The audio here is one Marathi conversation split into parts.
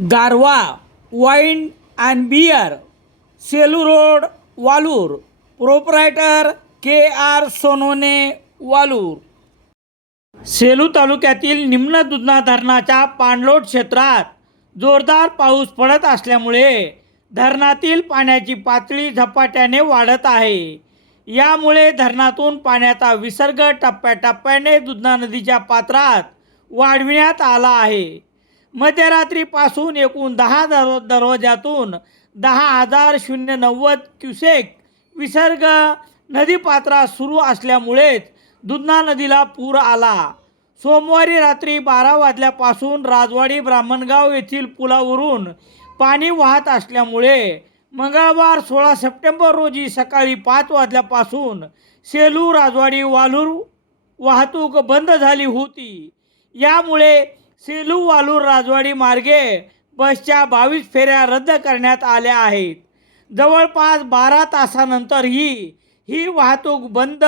Garwa wine and beer Selu road Walur. Proprietor K R Sonone Walur. Selu तालुक्यातील निम्न दुधना धरणाच्या पाणलोट क्षेत्रात जोरदार पाऊस पडत असल्यामुळे धरणातील पाण्याची पातळी झपाट्याने वाढत आहे. यामुळे धरणातून पाण्याचा विसर्ग टप्प्याटप्प्याने दुधना नदीच्या पात्रात वाढविण्यात आला आहे. मध्यरात्रीपासून एकूण दहा दर दरवाजातून दहा हजार शून्य नव्वद क्युसेक विसर्ग नदीपात्रात सुरू असल्यामुळेच दुधना नदीला पूर आला. सोमवारी रात्री बारा वाजल्यापासून राजवाडी ब्राह्मणगाव येथील पुलावरून पाणी वाहत असल्यामुळे मंगळवार सोळा सप्टेंबर रोजी सकाळी पाच वाजल्यापासून सेलू राजवाडी वालूर वाहतूक बंद झाली होती. यामुळे सेलू वालूर राजवाडी मार्गे बसच्या बावीस फेऱ्या रद्द करण्यात आल्या आहेत. जवळपास बारा तासानंतरही ही वाहतूक बंद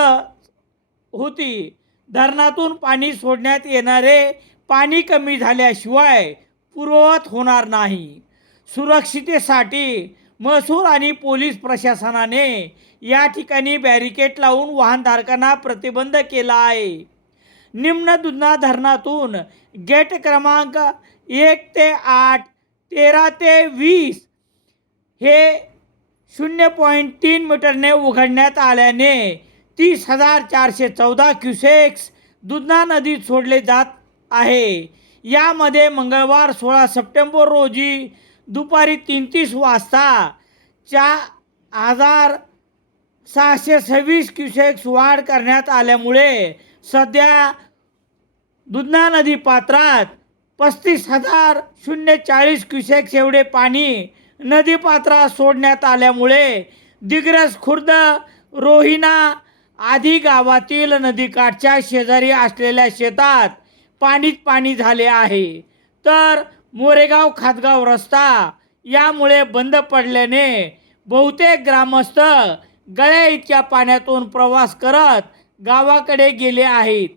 होती. धरणातून पाणी सोडण्यात येणारे पाणी कमी झाल्याशिवाय पूर्ववत होणार नाही. सुरक्षितेसाठी महसूल आणि पोलीस प्रशासनाने या ठिकाणी बॅरिकेड लावून वाहनधारकांना प्रतिबंध केला आहे. निम्न दुधना धरणातून गेट क्रमांक एक ते आठ तेरा ते वीस हे शून्य पॉईंट तीन मीटरने उघडण्यात आल्याने तीस हजार चारशे चौदा क्युसेक्स दुधना नदीत सोडले जात आहे. यामध्ये मंगळवार सोळा सप्टेंबर रोजी दुपारी तीन तीस वाजता चार हजार सहाशे सव्वीस क्युसेक्स वाढ करण्यात आल्यामुळे सध्या दुधना नदी पात्रात पस्तीस हजार शून्य चाळीस क्युसेक्स एवढे पाणी नदीपात्रात सोडण्यात आल्यामुळे दिग्रस खुर्द रोहिणा आदी गावातील नदीकाठच्या शेजारी असलेल्या शेतात पाणीच पाणी झाले आहे. तर मोरेगाव खातगाव रस्ता यामुळे बंद पडल्याने बहुतेक ग्रामस्थ गळ्या इतक्या पाण्यातून प्रवास करत गावाकडे गेले आहेत.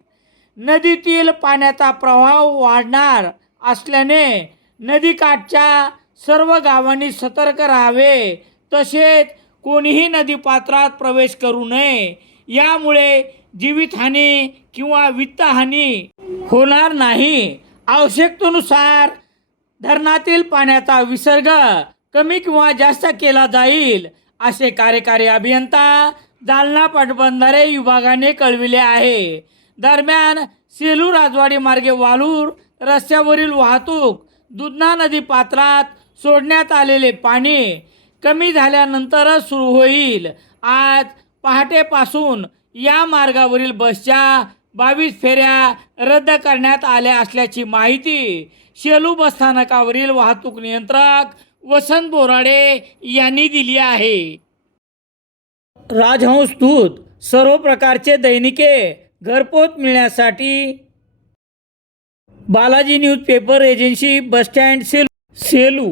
नदीतील पाण्याचा प्रवाह वाढणार असल्याने नदीकाठच्या सर्व गावांनी सतर्क राहावे. तसेच कोणीही नदीपात्रात प्रवेश करू नये. यामुळे जीवितहानी किंवा वित्तहानी होणार नाही. आवश्यकतेनुसार धरणातील पाण्याचा विसर्ग कमी किंवा जास्त केला जाईल असे कार्यकारी अभियंता जालना पाटबंधारे विभागाने कळविले आहे. दरम्यान सेलू राजवाडी मार्गे वालूर रस्त्यावरील वाहतूक दुधना नदी पात्रात सोडण्यात आलेले पाणी कमी झाल्यानंतरच सुरू होईल. आज पहाटेपासून या मार्गावरील बसच्या बावीस फेऱ्या रद्द करण्यात आल्या असल्याची माहिती शेलू बसस्थानकावरील वाहतूक नियंत्रक वसंत बोराडे यांनी दिली आहे. राजहंस दूत सर्व प्रकारचे दैनिके घरपोच मिळण्यासाठी Balaji newspaper agency bus stand Selu Selu.